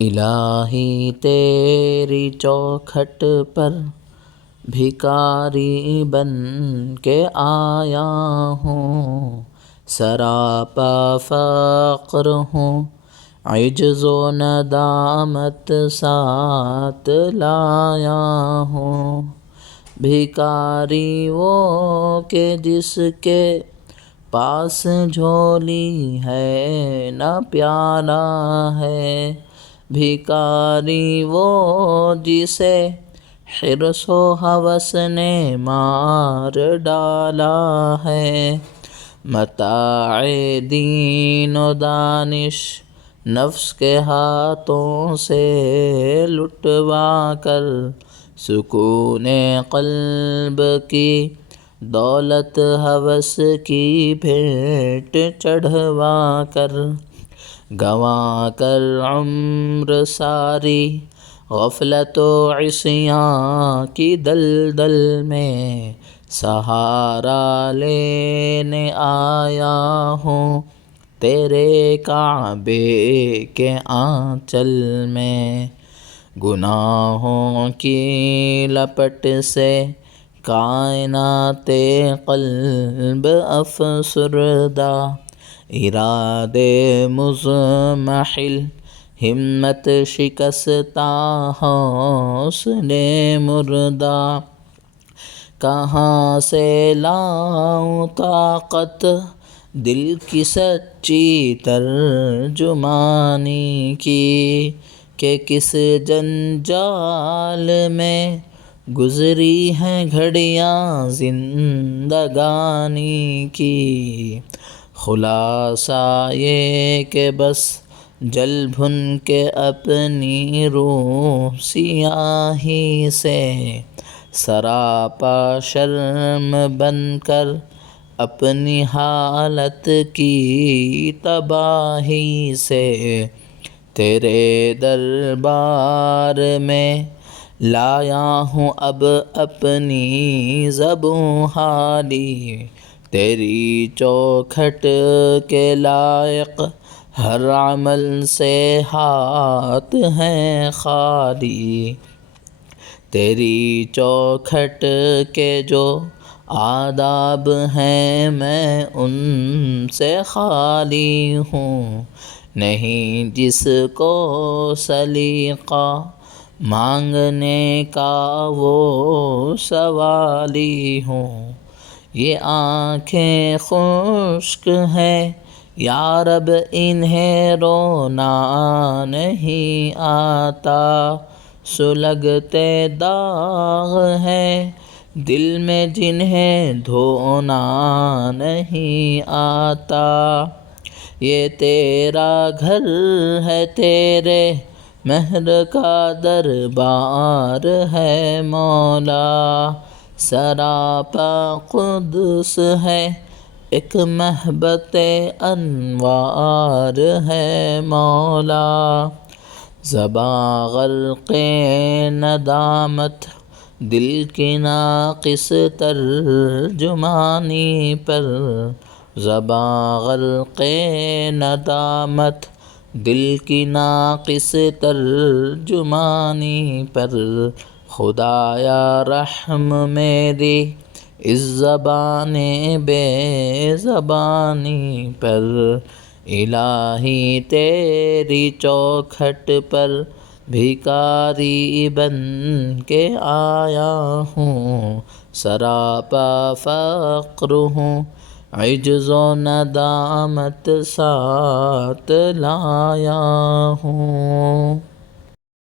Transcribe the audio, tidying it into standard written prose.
الہی تیری چوکھٹ پر بھکاری بن کے آیا ہوں، سراپا فقر ہوں، عجز و ندامت ساتھ لایا ہوں۔ بھکاری وہ کہ جس کے پاس جھولی ہے نہ پیالہ ہے، بھکاری وہ جسے حرص و ہوس نے مار ڈالا ہے۔ متاع دین و دانش نفس کے ہاتھوں سے لٹوا کر، سکون قلب کی دولت ہوس کی بھیٹ چڑھوا کر، گنوا کر عمر ساری غفلت و عصیاں کی دلدل میں، سہارا لینے آیا ہوں تیرے کعبے کے آنچل میں۔ گناہوں کی لپٹ سے کائنات قلب افسردہ، ارادے مضمحل ہمت شکستہ حوصلے مردہ، کہاں سے لاؤں طاقت دل کی سچی ترجمانی کی، کہ کس جنجال میں گزری ہیں گھڑیاں زندگانی کی۔ خلاصہ یہ کہ بس جل بھن کے اپنی روح سیاہی سے، سراپا شرم بن کر اپنی حالت کی تباہی سے، تیرے دربار میں لایا ہوں اب اپنی زبوں حالی، تیری چوکھٹ کے لائق ہر عمل سے ہاتھ ہیں خالی، تیری چوکھٹ کے جو آداب ہیں میں ان سے خالی ہوں، نہیں جس کو سلیقہ مانگنے کا وہ سوالی ہوں۔ یہ آنکھیں خشک ہیں یا رب انہیں رونا نہیں آتا، سلگتے داغ ہیں دل میں جنہیں دھونا نہیں آتا۔ یہ تیرا گھر ہے تیرے مہر کا دربار ہے مولا، سراپا قدس ہے ایک محبت انوار ہے مولا۔ زباں غرق ندامت دل کی ناقص ترجمانی پر، زباں غرق ندامت دل کی ناقص ترجمانی پر، خدایا رحم میری اس زبان بے زبانی پر۔ الہی تیری چوکھٹ پر بھکاری بن کے آیا ہوں، سراپا فقر ہوں، عجز و ندامت ساتھ لایا ہوں۔